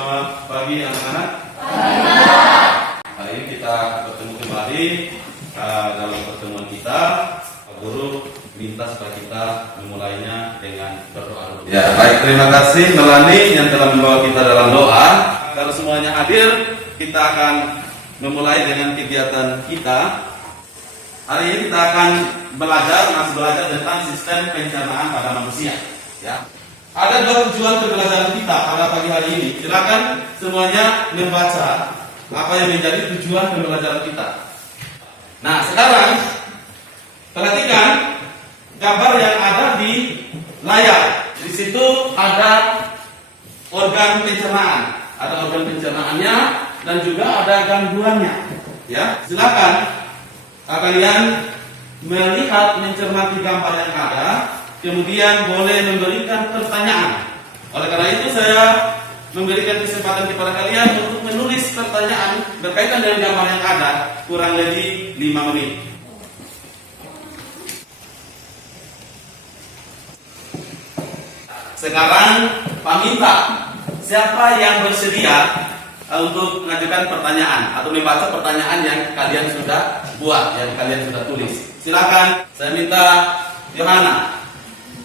selamat pagi anak-anak. Hari ini kita bertemu kembali dalam pertemuan kita. Pak Guru minta supaya kita memulainya dengan berdoa dulu. Ya, baik, terima kasih Melani yang telah membawa kita dalam doa. Kalau semuanya hadir, kita akan memulai dengan kegiatan kita. Hari ini kita akan masih belajar tentang sistem pencernaan pada manusia. Ya. Ada dua tujuan pembelajaran kita pada pagi hari ini. Silakan semuanya membaca apa yang menjadi tujuan pembelajaran kita. Nah, sekarang perhatikan gambar yang ada di layar. Di situ ada organ pencernaan, ada organ pencernaannya dan juga ada gangguannya. Ya, silakan kalian melihat, mencermati gambar yang ada, kemudian boleh memberikan pertanyaan. Oleh karena itu saya memberikan kesempatan kepada kalian untuk menulis pertanyaan berkaitan dengan gambar yang ada kurang lebih 5 menit. Sekarang Pak minta siapa yang bersedia untuk mengajukan pertanyaan atau membaca pertanyaan yang kalian sudah buat, yang kalian sudah tulis. Silakan, saya minta Yohana.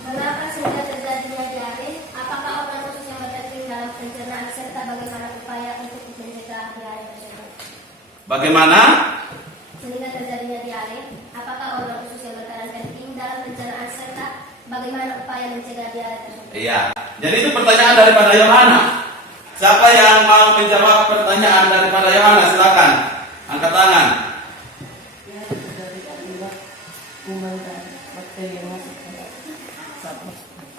Mengapa sehingga terjadinya diare? Apakah organ khusus yang terpenting dalam pencernaan serta bagaimana upaya untuk mencegah diare tersebut? Bagaimana? Sehingga terjadinya diare, apakah organ khusus yang berperan penting dalam pencernaan serta bagaimana upaya mencegah diare tersebut? Iya. Jadi itu pertanyaan daripada Yohana. Siapa yang mau menjawab pertanyaan daripada Yohana? Silakan. Angkat tangan.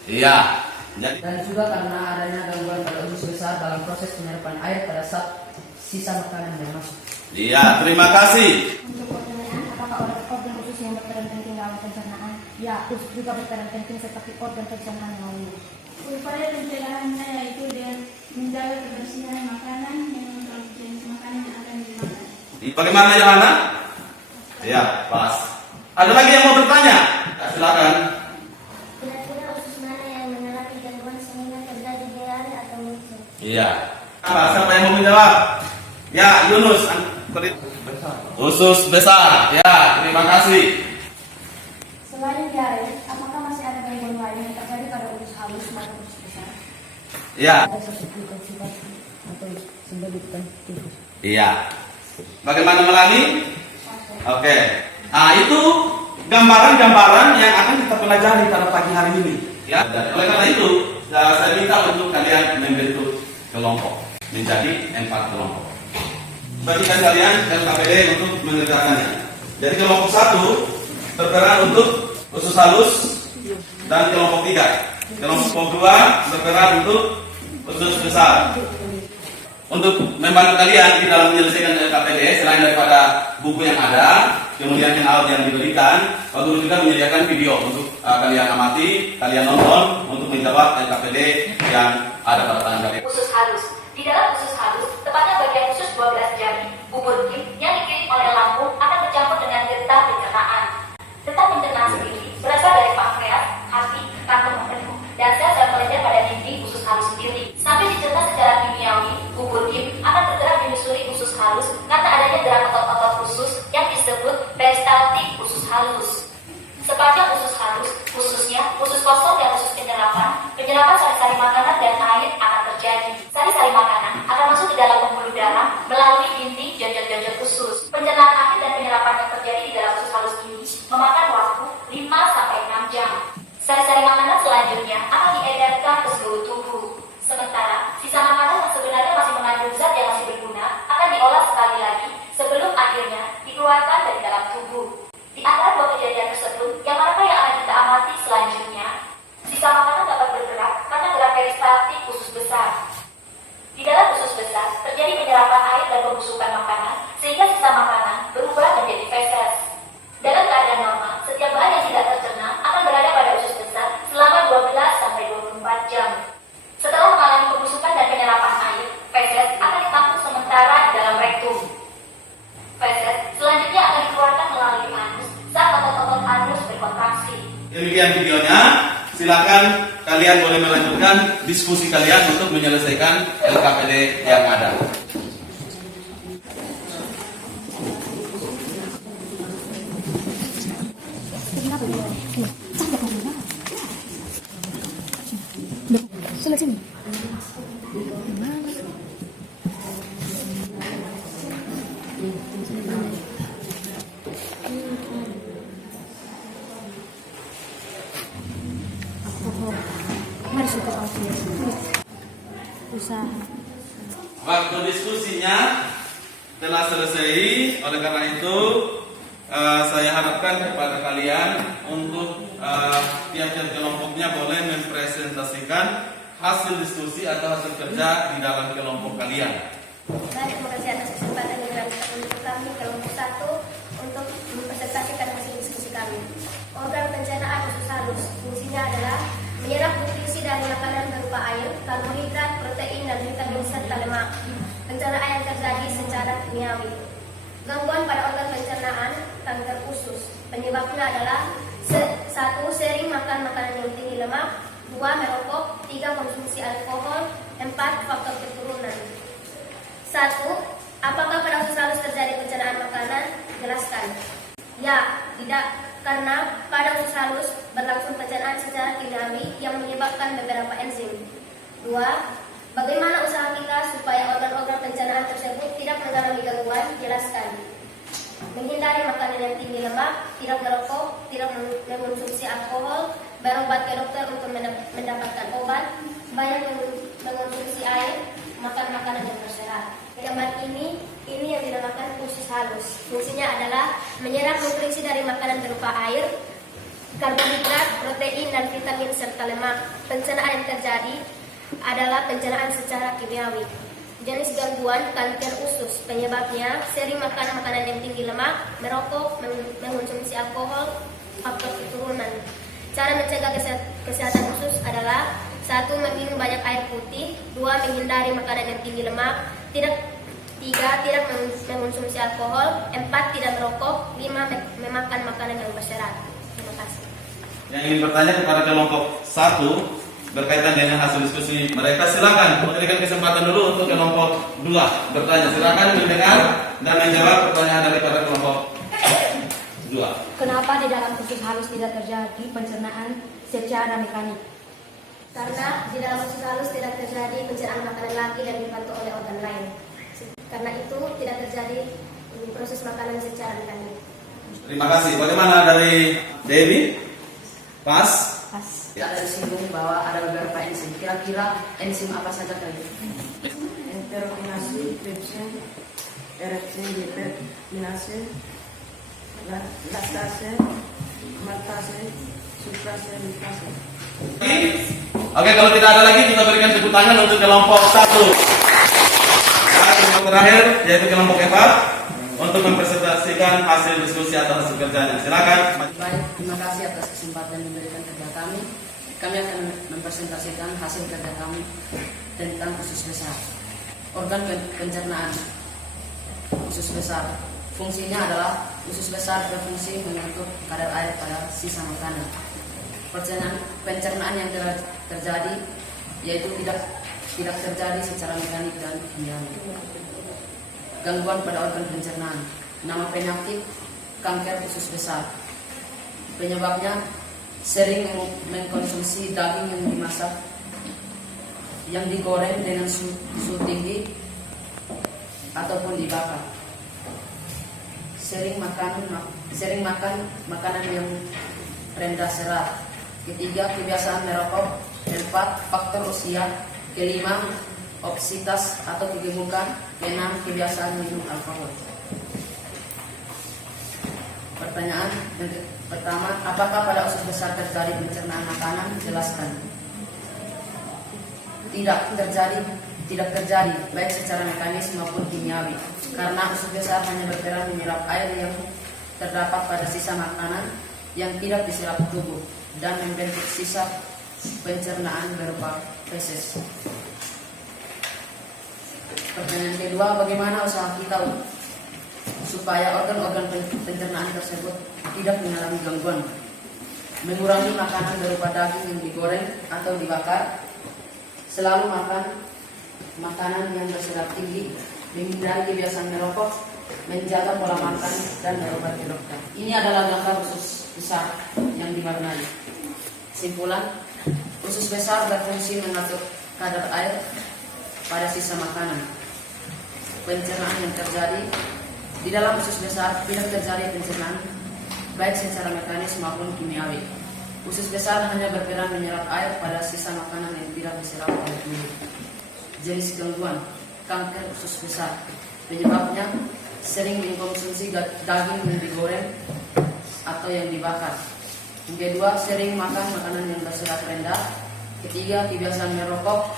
Iya. Jadi, Dan juga karena adanya gangguan pada usus besar dalam proses penyerapan air pada saat sisa makanan yang masuk. iya, terima kasih. Untuk pertanyaan, apakah organ khusus yang berperan penting dalam pencernaan? Ya, usus juga berperan penting seperti organ pencernaan yang lainnya. Upaya pencegahannya yaitu dengan menjaga kebersihan makanan yang memproduksi jenis makanan yang akan dimakan. Bagaimana Yohana? Iya, pas. Ada lagi yang mau bertanya? Ya, silakan. Kira-kira usus mana yang mengalami gangguan sehingga terjadi diare atau muncul? Iya. Siapa yang mau menjawab? Ya, Yunus. Usus besar. Ya, terima kasih. Selain diare, apakah masih ada gangguan lain yang terjadi pada usus halus maupun usus besar? Ya. Ada seperti konstipasi atau sembelutan tifus. Iya. Bagaimana Melani? Oke. Nah, itu gambaran-gambaran yang akan kita pelajari pada pagi hari ini. Ya. Dan oleh karena itu, saya minta untuk kalian membentuk kelompok menjadi 4 kelompok. Bagikan kalian LKPD untuk mengerjakannya. Jadi kelompok 1 berperan untuk usus halus dan kelompok 3. Kelompok 2 berperan untuk usus besar. Untuk membantu kalian di dalam menyelesaikan LKPD, selain daripada buku yang ada, kemudian handout yang diberikan, Pak Guru juga menyediakan video untuk kalian amati, kalian nonton untuk menjawab LKPD yang ada pada tangan kalian. Usus halus. Di dalam usus halus, tepatnya bagian usus 12 jari, bubur kim yang dikirim oleh lambung akan bercampur dengan getah pencernaan. Getah pencernaan sendiri berasal dari pankreas, hati, kantung penuh, dan sel-sel kelenjar pada dinding usus halus sendiri. Sampai dicerna secara kimiawi, bubur kim akan bergerak menyusuri usus halus karena adanya gerak otot-otot usus yang disebut peristaltik usus halus. Sepanjang usus halus, khususnya usus kosong dan usus penyerapan sari-sari makanan dan air akan terjadi. Sari-sari makanan akan masuk ke dalam pembuluh darah melalui dinding jonjol-jonjol usus. Pencernaan air dan penyerapan yang terjadi di dalam usus halus ini memakan waktu 5-6 jam. Sari-sari makanan selanjutnya akan diedarkan ke seluruh tubuh. Sementara sisa makanan yang sebenarnya masih mengandung zat yang masih berguna akan diolah sekali lagi sebelum akhirnya dikeluarkan dari dalam tubuh. Di antara 2 kejadian tersebut, yang manakah yang akan kita amati selanjutnya? Sisa makanan dapat bergerak karena gerak peristaltik usus besar. Di dalam usus besar terjadi penyerapan air dan pembusukan makanan sehingga sisa makanan berubah menjadi feses. Dalam keadaan normal, setiap bahan yang tidak tercerna akan berada pada usus besar selama 12-24 jam. Setelah mengalami pembusukan dan penyerapan air, feses akan ditampung sementara di dalam rektum. Feses selanjutnya akan dikeluarkan melalui anus saat otot-otot anus berkontraksi. Demikian videonya. Silakan kalian kalian boleh melanjutkan diskusi kalian untuk menyelesaikan LKPD yang ada. Waktu diskusinya telah selesai, oleh karena itu saya harapkan kepada kalian untuk tiap-tiap kelompoknya boleh mempresentasikan hasil diskusi atau hasil kerja di dalam kelompok kalian. Baik, terima kasih atas kesempatan yang diberikan untuk kami kelompok 1 untuk mempresentasikan hasil diskusi kami. Organ pencernaan usus halus fungsinya adalah menyerap nutrisi dari makanan berupa air, karbohidrat, protein, dan vitamin serta lemak. Pencernaan yang terjadi secara kimiawi. Gangguan pada organ pencernaan, kanker usus. Penyebabnya adalah 1. Sering makan makanan yang tinggi lemak, 2. Merokok, 3. Konsumsi alkohol, 4. Faktor keturunan. 1. Apakah pada usus halus terjadi pencernaan makanan? Jelaskan. Ya, tidak, karena pada usus halus berlangsung pencernaan secara kimiawi yang menyebabkan beberapa enzim. 2. Bagaimana usaha kita supaya organ-organ pencernaan tersebut tidak mengalami gangguan? Jelaskan. Menghindari makanan yang tinggi lemak, tidak merokok, tidak mengonsumsi alkohol, berobat ke dokter untuk mendapatkan obat, banyak mengonsumsi air, makan makanan yang berserat. Gambar ini yang dinamakan usus halus. Fungsinya adalah menyerap nutrisi dari makanan berupa air, karbohidrat, protein, dan vitamin serta lemak. Pencernaan yang terjadi adalah pencernaan secara kimiawi. Jenis gangguan kanker usus, penyebabnya sering makan makanan yang tinggi lemak, merokok, mengonsumsi alkohol, faktor keturunan. Cara mencegah kesehatan usus adalah 1. Meminum banyak air putih, 2. Menghindari makanan yang tinggi lemak, 3. Tidak mengonsumsi alkohol, 4. Tidak merokok, 5. Memakan makanan yang berserat. Terima kasih. Yang ingin bertanya kepada kelompok 1 berkaitan dengan hasil diskusi mereka, silakan memberikan kesempatan dulu untuk kelompok 2 bertanya. Silakan mendengar dan menjawab pertanyaan daripada kelompok 2. Kenapa di dalam usus halus tidak terjadi pencernaan secara mekanik? Karena di dalam usus halus tidak terjadi pencernaan makanan lagi dan dibantu oleh organ lain. Karena itu tidak terjadi proses makanan secara mekanik. Terima kasih. Bagaimana dari Dewi? Pas? Pas. Tidak ada disinggung bahwa ada beberapa enzim. Kira-kira enzim apa saja kali? Enterokinase, trypsin, erepsin, lipidinase, lactase, maltase, sucrase, lipase. Oke, kalau tidak ada lagi kita berikan tepuk tangan untuk kelompok 1. Nah, kelompok terakhir yaitu kelompok 4 untuk mempresentasikan hasil diskusi atau hasil kerjanya. Silakan. Baik, terima kasih atas kesempatan yang diberikan kepada kami. Kami akan mempresentasikan hasil kerja kami tentang usus besar. Organ pencernaan usus besar. Fungsinya adalah usus besar berfungsi mengatur kadar air pada sisa makanan. Pencernaan yang terjadi yaitu tidak terjadi secara mekanik dan kimiawi. Gangguan pada organ pencernaan. Nama penyakit kanker usus besar. Penyebabnya sering mengkonsumsi daging yang dimasak, yang digoreng dengan suhu tinggi ataupun dibakar. Sering makan makanan yang rendah serat. Ketiga, kebiasaan merokok. 4. Faktor usia. 5. Obesitas atau kegemukan. 6. Kebiasaan minum alkohol. Pertanyaan pertama, apakah pada usus besar terjadi pencernaan makanan? Jelaskan. Tidak terjadi, baik secara mekanis maupun kimiawi, karena usus besar hanya berperan menyerap air yang terdapat pada sisa makanan yang tidak diserap tubuh dan membentuk sisa pencernaan berupa feses. Pertanyaan kedua, bagaimana usaha kita supaya organ-organ pencernaan tersebut tidak mengalami gangguan? mengurangi makanan berupa daging yang digoreng atau dibakar, selalu makan makanan yang berserat tinggi, menghindari kebiasaan merokok, menjaga pola makan, dan berobat ke dokter. Ini adalah daftar usus besar yang dimaknai. Kesimpulan, usus besar berfungsi mengatur kadar air pada sisa makanan. Pencernaan yang terjadi di dalam usus besar tidak terjadi pencernaan baik secara mekanis maupun kimiawi. Usus besar hanya berperan menyerap air pada sisa makanan yang tidak diserap oleh mulut. Jenis gangguan kanker usus besar, penyebabnya sering mengkonsumsi daging yang digoreng atau yang dibakar. Yang kedua, sering makan makanan yang berserat rendah. Ketiga, kebiasaan merokok.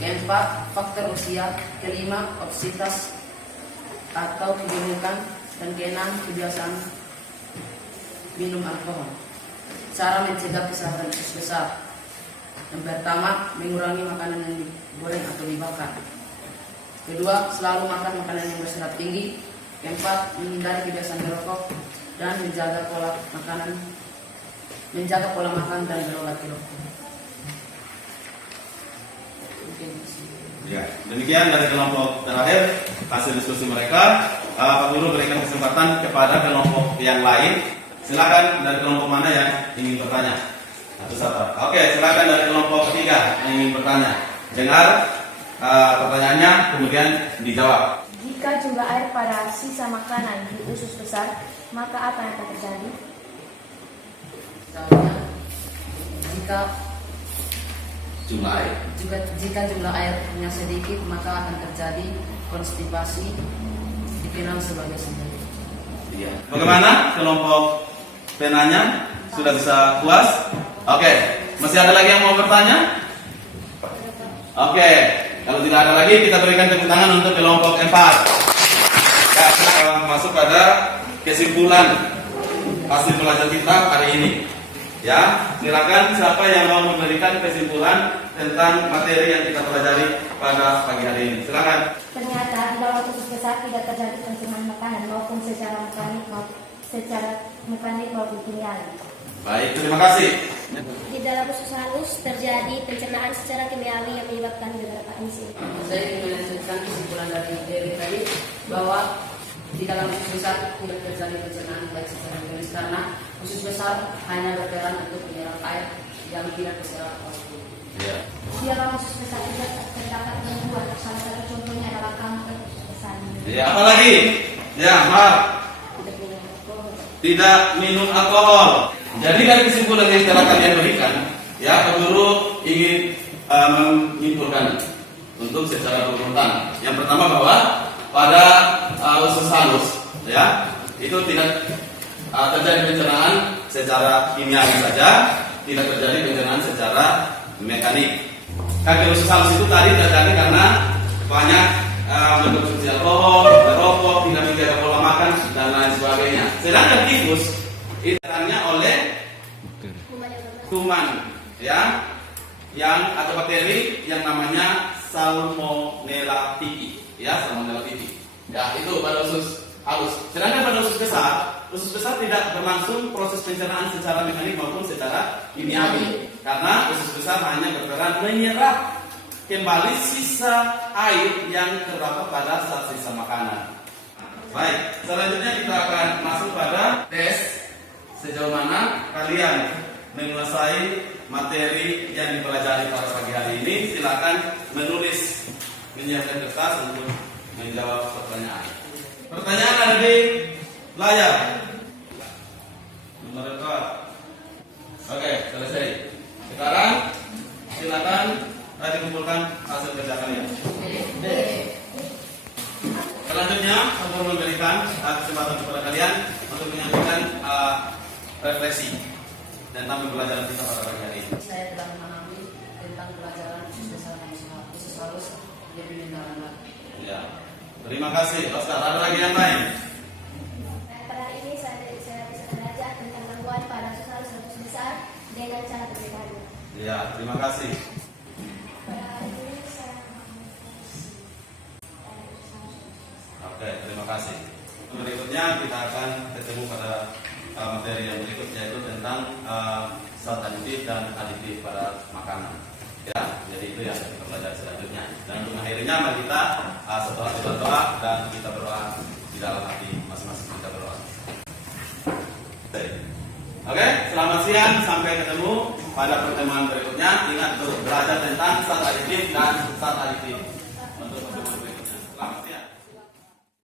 Keempat, faktor usia. Kelima, obesitas atau kegemukan. Dan keenam, kebiasaan minum alkohol. Cara mencegah kesehatan usus besar. Yang pertama, mengurangi makanan yang digoreng atau dibakar. Kedua, selalu makan makanan yang berserat tinggi. Keempat, menghindari kebiasaan merokok dan menjaga pola makan dan berobat ke dokter. Ya, demikian dari kelompok terakhir hasil diskusi mereka. Pak Guru berikan kesempatan kepada kelompok yang lain. Silakan dari kelompok mana yang ingin bertanya? Satu-satu. Oke, silakan dari kelompok ketiga yang ingin bertanya. Dengar pertanyaannya, kemudian dijawab. Jika jumlah air pada sisa makanan di usus besar, maka apa yang akan terjadi? Jika Jumlah air. jumlah airnya sedikit, maka akan terjadi konstipasi, dikenal sebagai sendiri. Iya. Bagaimana kelompok penanya? Sudah bisa puas? Oke. Masih ada lagi yang mau bertanya? Oke. Kalau tidak ada lagi, kita berikan tepuk tangan untuk kelompok 4. Ya, kita masuk pada kesimpulan hasil belajar kita hari ini. Ya, silakan siapa yang mau memberikan kesimpulan tentang materi yang kita pelajari pada pagi hari ini. Silakan. Ternyata di dalam usus besar tidak terjadi pencernaan makanan maupun secara mekanik maupun kimiawi. Baik, terima kasih. Di dalam usus halus terjadi pencernaan secara kimiawi yang menyebabkan beberapa enzim. Saya ingin melanjutkan kesimpulan dari Dewi tadi bahwa di dalam usus besar tidak terjadi pencernaan baik secara mekanis karena usus besar hanya berperan untuk menyerap air yang tidak diserap oleh tubuh. Ya. Di dalam usus besar tidak terdapat gangguan. Salah satu contohnya adalah kanker usus besar. Ya, apa lagi? Ya, Mar. Tidak minum alkohol. Jadi dari kesimpulan yang telah kalian berikan, ya, Pak Guru ingin menyimpulkan untuk secara berurutan. Yang pertama bahwa pada usus halus, ya, itu tidak terjadi pencernaan secara kimiawi saja, tidak terjadi pencernaan secara mekanik. Kanker usus halus itu tadi terjadi karena banyak mengkonsumsi alkohol, merokok, tidak menjaga pola makan dan lain sebagainya. Sedangkan tifus itu terjadinya oleh kuman, ya, yang atau bakteri yang namanya Salmonella typhi, ya, Salmonella typhi. Ya, itu pada usus halus. Sedangkan pada usus besar tidak berlangsung proses pencernaan secara mekanik maupun secara kimiawi, karena usus besar hanya berperan menyerap kembali sisa air yang terdapat pada sisa makanan. Baik, selanjutnya kita akan masuk pada tes sejauh mana kalian menguasai materi yang dipelajari pada pagi hari ini. Silakan menulis, menyiapkan kertas untuk menjawab pertanyaan. Pertanyaan ada di layar. Nomor 4. Oke, selesai. Sekarang silakan kumpulkan hasil kerja kalian. Selanjutnya, saya memberikan kesempatan kepada kalian untuk menyampaikan refleksi tentang pembelajaran kita pada pagi hari ini. Saya telah memahami tentang pelajaran usus besar dan usus halus lebih mendalam lagi. Ya, terima kasih. Oscar, ada lagi yang lain? Pada hari ini saya bisa belajar tentang gangguan pada usus halus dan usus besar dengan cara berbeda. Ya, terima kasih. Pada hari ini saya Oke, terima kasih. Berikutnya kita akan ketemu pada materi yang berikut, yaitu tentang zat aditif dan aditif pada makanan. Ya, jadi itu yang kita pelajari selanjutnya. Dan untuk mengakhirinya, mari kita setelah kita doa dan kita berdoa di dalam hati masing-masing kita berdoa. Oke, selamat siang, sampai ketemu pada pertemuan berikutnya. Ingat untuk belajar tentang zat aditif dan zat aditif. Untuk pertemuan berikutnya.